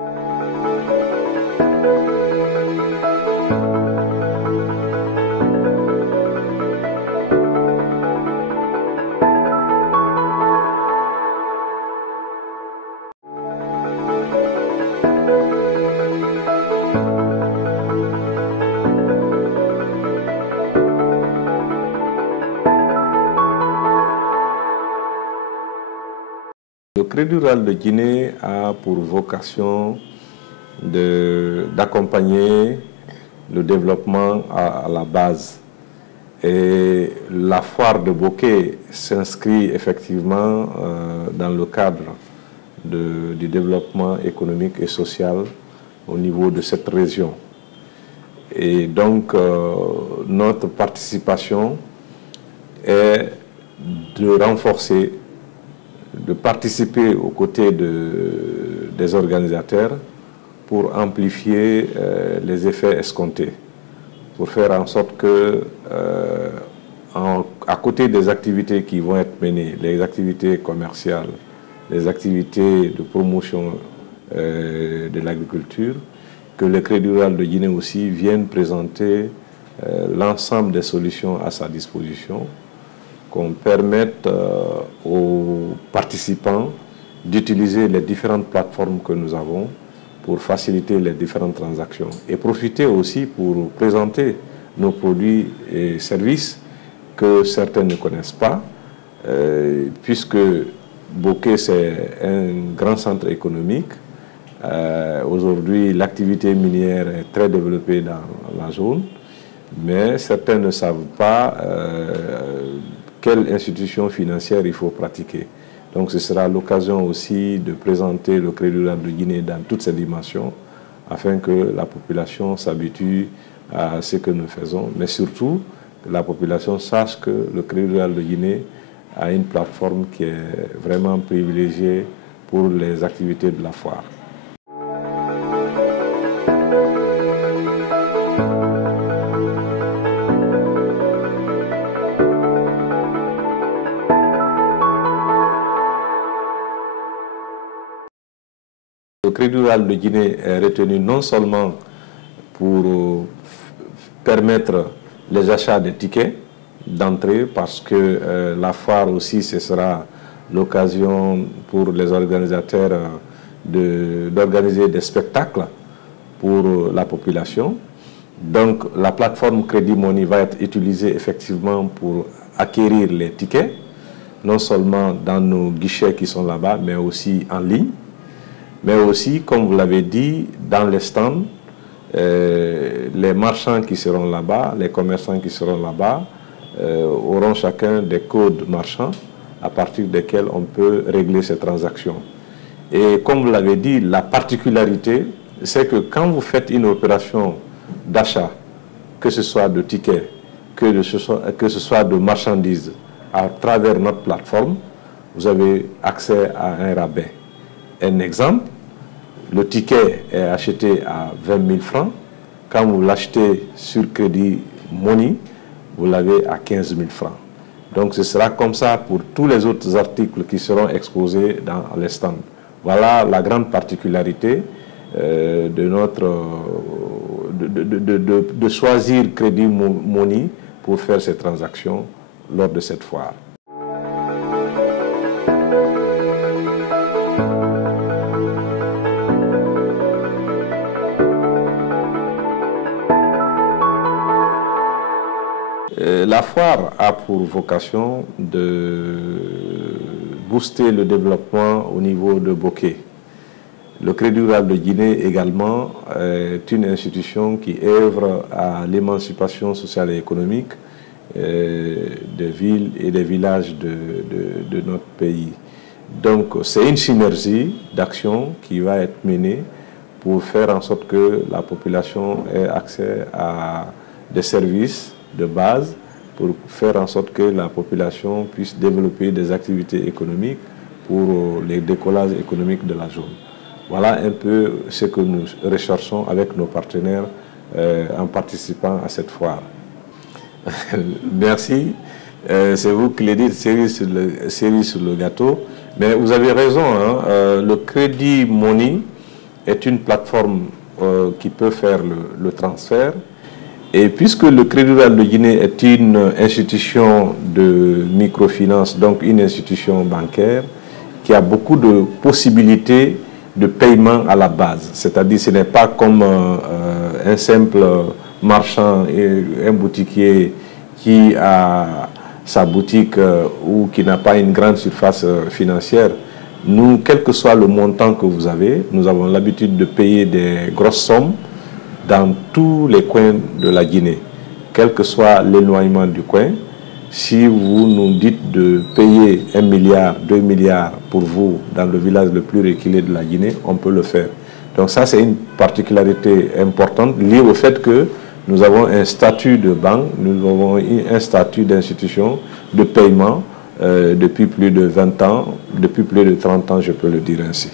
Le Crédit rural de Guinée a pour vocation d'accompagner le développement à la base. Et la foire de Bokeh s'inscrit effectivement dans le cadre du développement économique et social au niveau de cette région. Et donc, notre participation est de renforcer, de participer aux côtés des organisateurs pour amplifier les effets escomptés, pour faire en sorte que, à côté des activités qui vont être menées, les activités commerciales, les activités de promotion de l'agriculture, que le Crédit rural de Guinée aussi vienne présenter l'ensemble des solutions à sa disposition, qu'on permette aux participants d'utiliser les différentes plateformes que nous avons pour faciliter les différentes transactions et profiter aussi pour présenter nos produits et services que certains ne connaissent pas, puisque Bokeh c'est un grand centre économique. Aujourd'hui, l'activité minière est très développée dans la zone, mais certains ne savent pas quelle institution financière il faut pratiquer. Donc ce sera l'occasion aussi de présenter le Crédit rural de Guinée dans toutes ses dimensions, afin que la population s'habitue à ce que nous faisons, mais surtout que la population sache que le Crédit rural de Guinée a une plateforme qui est vraiment privilégiée pour les activités de la foire. Le Crédit rural de Guinée est retenu non seulement pour permettre les achats de tickets d'entrée, parce que la foire aussi, ce sera l'occasion pour les organisateurs d'organiser des spectacles pour la population. Donc la plateforme Crédit Money va être utilisée effectivement pour acquérir les tickets, non seulement dans nos guichets qui sont là-bas, mais aussi en ligne. Mais aussi, comme vous l'avez dit, dans les stands, les marchands qui seront là-bas, les commerçants qui seront là-bas, auront chacun des codes marchands à partir desquels on peut régler ces transactions. Et comme vous l'avez dit, la particularité, c'est que quand vous faites une opération d'achat, que ce soit de tickets, que ce soit de marchandises, à travers notre plateforme, vous avez accès à un rabais. Un exemple, le ticket est acheté à 20 000 francs. Quand vous l'achetez sur Crédit Money, vous l'avez à 15 000 francs. Donc ce sera comme ça pour tous les autres articles qui seront exposés dans les stands. Voilà la grande particularité de choisir Crédit Money pour faire ces transactions lors de cette foire. La foire a pour vocation de booster le développement au niveau de Bokeh. Le Crédit rural de Guinée également est une institution qui œuvre à l'émancipation sociale et économique des villes et des villages de notre pays. Donc c'est une synergie d'action qui va être menée pour faire en sorte que la population ait accès à des services de base, pour faire en sorte que la population puisse développer des activités économiques pour les décollages économiques de la zone. Voilà un peu ce que nous recherchons avec nos partenaires en participant à cette foire. Merci. C'est vous qui le dites, cerise sur le gâteau. Mais vous avez raison, hein, le Crédit Money est une plateforme qui peut faire le transfert. Et puisque le Crédit Rural de Guinée est une institution de microfinance, donc une institution bancaire, qui a beaucoup de possibilités de paiement à la base. C'est-à-dire ce n'est pas comme un simple marchand et un boutiquier qui a sa boutique ou qui n'a pas une grande surface financière. Nous, quel que soit le montant que vous avez, nous avons l'habitude de payer des grosses sommes dans tous les coins de la Guinée, quel que soit l'éloignement du coin. Si vous nous dites de payer 1 milliard, 2 milliards pour vous dans le village le plus reculé de la Guinée, on peut le faire. Donc ça, c'est une particularité importante liée au fait que nous avons un statut de banque, nous avons un statut d'institution de paiement depuis plus de 20 ans, depuis plus de 30 ans, je peux le dire ainsi.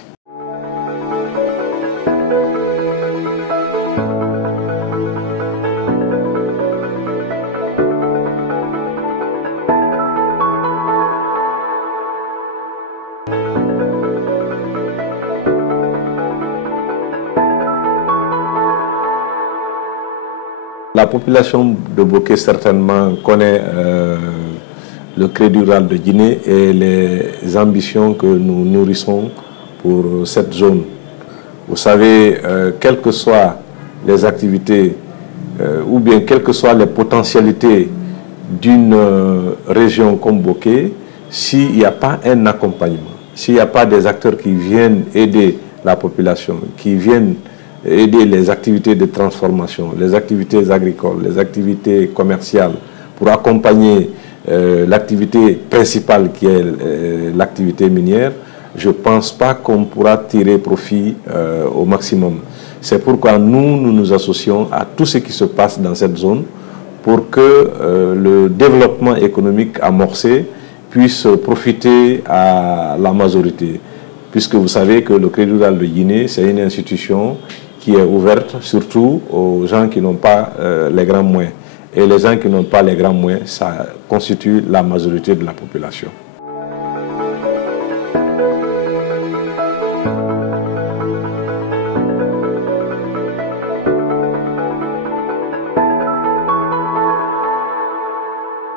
La population de Bokeh certainement connaît le Crédit Rural de Guinée et les ambitions que nous nourrissons pour cette zone. Vous savez, quelles que soient les activités ou bien quelles que soient les potentialités d'une région comme Bokeh, s'il n'y a pas un accompagnement, s'il n'y a pas des acteurs qui viennent aider la population, qui viennent aider les activités de transformation, les activités agricoles, les activités commerciales, pour accompagner l'activité principale qui est l'activité minière, je ne pense pas qu'on pourra tirer profit au maximum. C'est pourquoi nous nous associons à tout ce qui se passe dans cette zone pour que le développement économique amorcé puisse profiter à la majorité. Puisque vous savez que le Crédit Rural de Guinée, c'est une institution qui est ouverte surtout aux gens qui n'ont pas les grands moyens. Et les gens qui n'ont pas les grands moyens, ça constitue la majorité de la population.